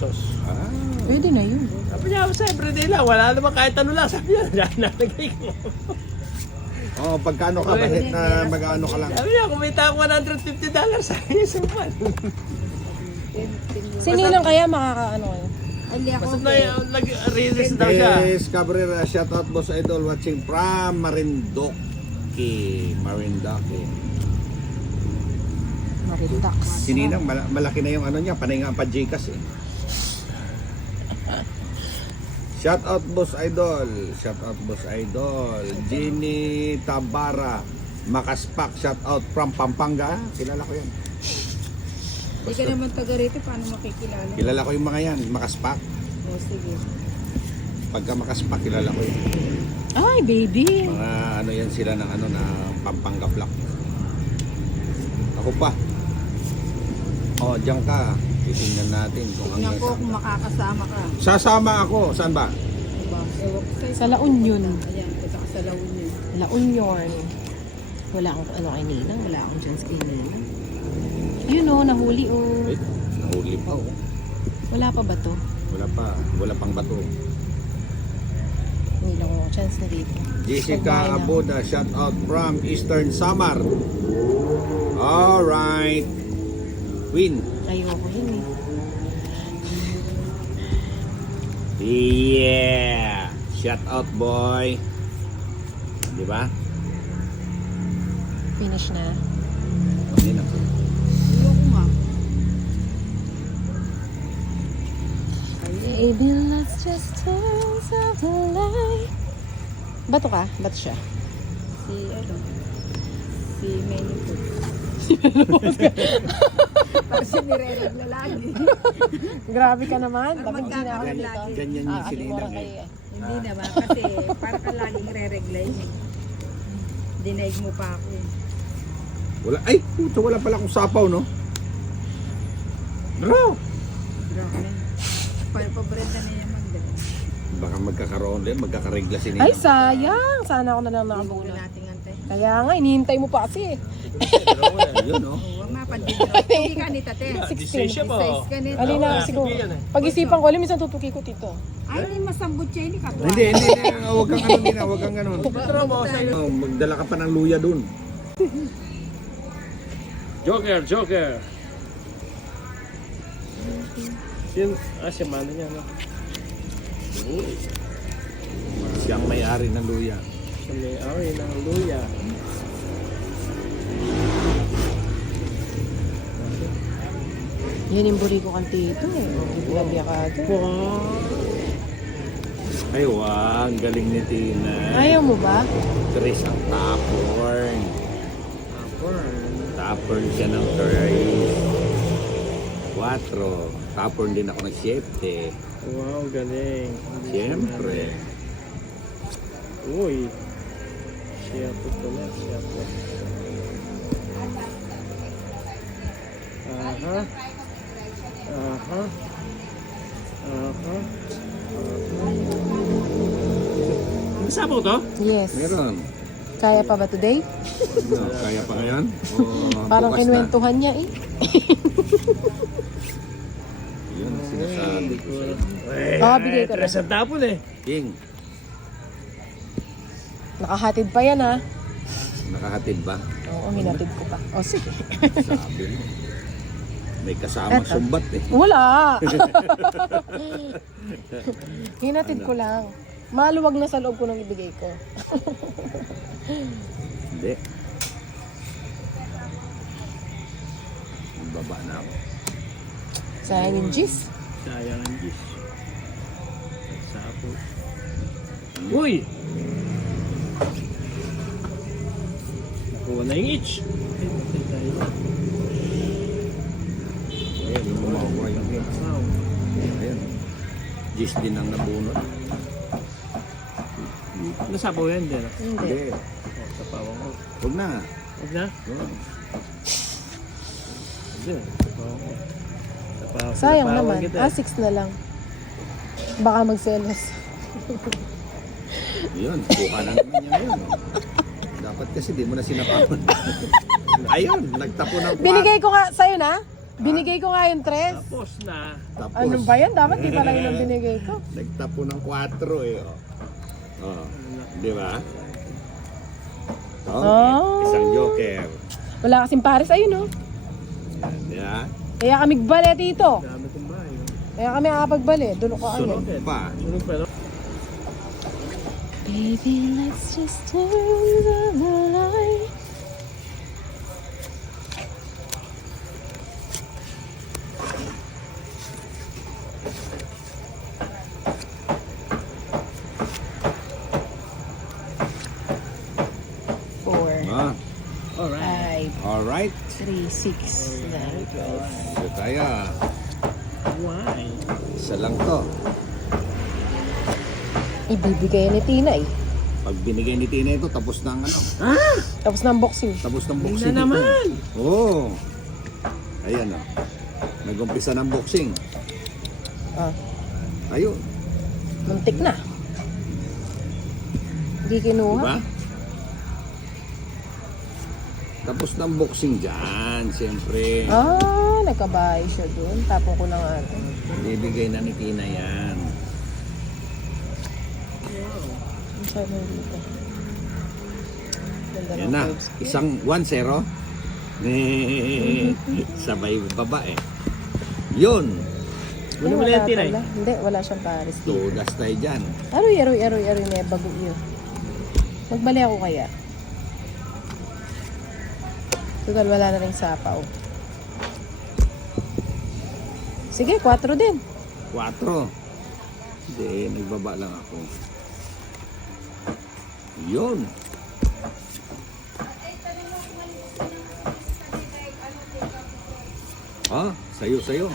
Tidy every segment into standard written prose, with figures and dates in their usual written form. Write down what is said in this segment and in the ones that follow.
pesos. Pwede na yun. Sabi niya, sa everyday lang, wala naman kahit ano lang. Sabi niya, dyan nalagay ko. Oh, pagkano ka, bahit na mag-ano ka lang. Sabi niya, kumita ako $150 sa isang buwan. Sinilang kaya makakaano kayo? Hindi ako. Basta na nag-release daw siya. Yes, Cabrera, shout out boss idol watching from Marindoque. Marindoque. Marindax. Sininang, malaki na yung ano niya, panay nga pa Gcash eh. Shout out boss idol. Shout out boss idol. Jenny Tabara. Makaspak, shout out from Pampanga. Kilala ko yan. Hindi ka naman taga rito, paano makikilala? Kilala ko yung mga yan, Makaspak. O, sige. Pagka Makaspak, kilala ko yun. Ay, baby. Mga ano yan sila ng ano na Pampanga Black. Ako pa. Oh, diyan ka. Titingnan natin kung Tingnan ko hanggang kung makakasama ka. sasama ako. Saan ba? Diba? Ewan ko sa'yo. Sa La Union. Ayan, kasi sa La Union. La Union. Wala akong ano kay Nilang. Wala akong chance kay Nilang. Yun o, nahuli o. Eh, nahuli pa oh. Wala pa ba to? Wala pa. Wala pang bato. Hindi lang ako chance na dito. Jessica Abuda, shout out from Eastern Samar. Alright. Win. Ayoko yun eh. Yeah. Shout out boy. Di ba? Finish na. Hindi na. Ayoko nga. Baby, let's just turn off the light. Bato ka? Bato siya? Si, ano? Si Menito. Parang si nire-regla lagi. Grabe ka naman. Parang Bakit hindi na ako magkakaroon dito? lagi. Ganyan yung sininang kayo eh. Hindi naman, kasi parang ka laging re-regla yun. Dinaig mo pa ako eh. Wala. Ay, puto, wala pala akong sapaw, no? Bro! Grabe. Paborenta na yan magdala. Baka magkakaroon din, magkakaregla si Nina. Ay, sayang. Sana ako na lang Hindi mo nakabuna. nating antay. Kaya nga, hinihintay mo pa kasi. Yun, no? Oo, mapansin mo. Hindi ka ni tate. 16 po. 16 ka nito. Alin na, Ah, siguro. sige yan eh. Pag-isipan ko, alam, minsan tutuki ko dito. Ay, hindi masambot siya. Hindi ka. Hindi. Huwag kang ano, Nina. Huwag kang ganun. Patro mo sa'yo. Oh, magdala ka pa ng luya dun. Joker. Si Mano niya, no? Siyang may-ari ng luya. Siya may away ng luya. Yan yung buri ko kang tito eh. Bibiya ka doon. Ay, wag. Galing ni Tina. Ayaw mo ba? Chris ang tapon. Tapon siya ng 4. Tapon din ako ng 7. Wow, galing. Siyempre. Uy. Siya po pala. Aha. Kasama ko to? Yes. Meron. Kaya pa ba today? No, kaya pa ngayon? O, Parang bukas na? kinuwentuhan niya eh. Yun ang sinasabi ko sa'yo. Bigay ko na. Tres ang tapon eh. King, Nakahatid pa yan ha. nakahatid ba? Oo, hinatid ko pa. O sige. Sabi mo. May kasamang Eto. sumbat eh. Wala! Hinatid ko lang. Maluwag na sa loob ko nung ibigay ko. Hindi. Baba na ako. Sayang yung gis. Sayang ang gis. Sapo. Uy! Nakuha na yung itch. Ay, patay tayo. Ayan, lumawa yung hits. Wow. Ayan. Gis din ang nabunot. Nasapaw yan din. Hindi. Oh, sapawan ko. Huwag na. Huwag na. Huwag. Hindi. Sapawan ko. Sayang Sapawan naman. kita. 6 na lang. Baka magselos. Yun, kuha na naman niya ngayon. Oh. Dapat kasi di mo na sinapapan. Ayun, nagtapo ng Binigay ko nga sa'yo na. Binigay ko nga yung tres. Tapos na. Tapos, Ano ba yan? Dapat di pala yun ang binigay ko. nagtapo ng 4 eh. Oh. Di ba? Oh. Isang joker. Wala kasing pares. Ayun, oh. Di ba? Kaya kami gbale dito. Dami kong bahay. Kaya kami nakapagbale. Doon ko Sunod agad. pa. Sunod pa, no? Baby, let's just turn the light. Four, Ah, Alright. 5, alright. 3, 6, 9, 12. So tayo. Why? Isa lang to. Ibibigay ni Tina eh. Pag binigay ni Tina ito, tapos ng ano? Tapos na unboxing. Tapos ng Hindi boxing. na naman. Oo. Ayan o. Nag-umpisa ng boxing. Ah, Ayun. muntik na. Hindi kinuha. Diba? Tapos ng boxing dyan, siyempre. Ah, nagkabahay siya doon. Tapon ko na nga ito. Bibigay na ni Tina yan. Ang sabi mo dito. Ganda Yan ng na. curves. Isang 1-0. Sabay baba eh. Yun. Ano mo Wala na yan, Tina? pala. Hindi, wala siyang pares dito. Tudas tayo dyan. Aroy na bago yun. Magbali ako kaya. Tugal, wala na rin sapaw. Sige, 4 din. 4. Hindi, nagbaba lang ako. Yun. Ah, sayo.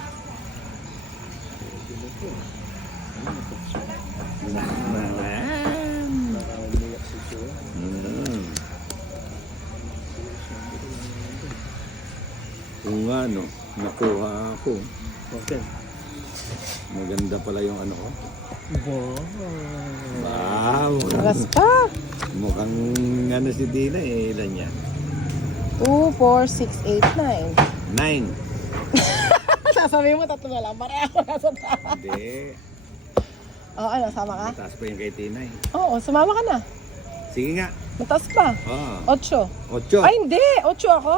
Kung nga, no, nakuha ako. Okay. Maganda pala yung ano ko. Wow. Wow! Magas pa. Mukhang ano si Dina eh, ilan yan? 2, 4, 6, 8, 9. 9. Sasabihin mo, tatlo na lang. Pareho nasa taas. Hindi. Oo, ano, sama ka? Mataas pa yung kay Tina eh. Oo, sumama ka na. Sige nga. Mataas pa. Ah, 8. 8. Ay, hindi. 8 ako.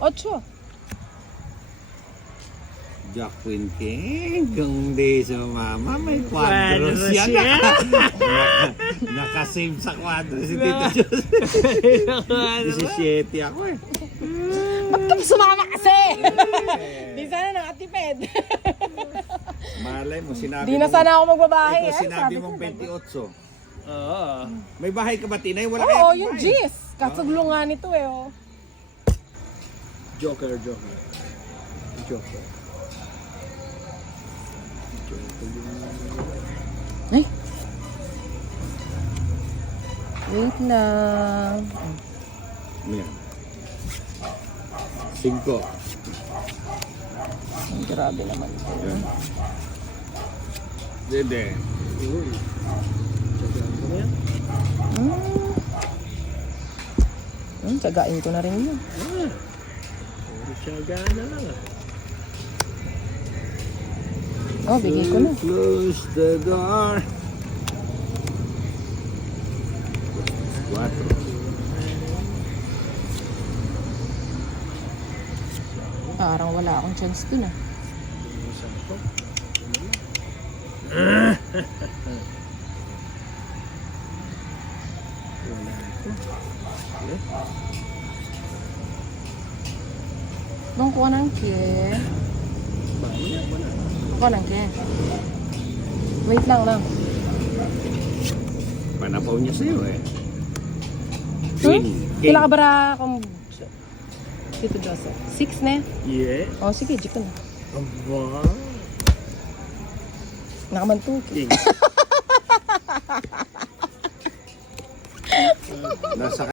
8. Jack Queen King. Kung di sa mama, may Quadro quadros yan. siya. Nakasave sa quadro si Tito Diyos. 17 ako eh. Ba't ka sumama kasi? Di sana nakatipid. Malay mo, sinabi Di na mo- sana ako magbabahay. Ito, Eh, sinabi ko, mong diba? 28. Oo. May bahay ka ba, Tina? Wala Oo, kaya yung bahay. G's. Kasaglo nga nito eh, oh. Joker. Ay. Wait lang. Yan. 5. Ay, grabe naman ito. Yan. Dede. Uy. Tsagaan ko na yan. Tsagain ko na rin yun. Puro tsagaan na lang ah. Oh, bigay ko na. Close the door. 4. Parang wala akong chance dun ah. Nung kuha ng ke. Kuha ng ke. Wait lang. Panapaw niya sa'yo eh. Hmm? King. Kailan ka bara akong Tito Joseph? 6 na? Yeah. Oh, sige, jik ko na. Aba. Nakamantuki. King. Nasa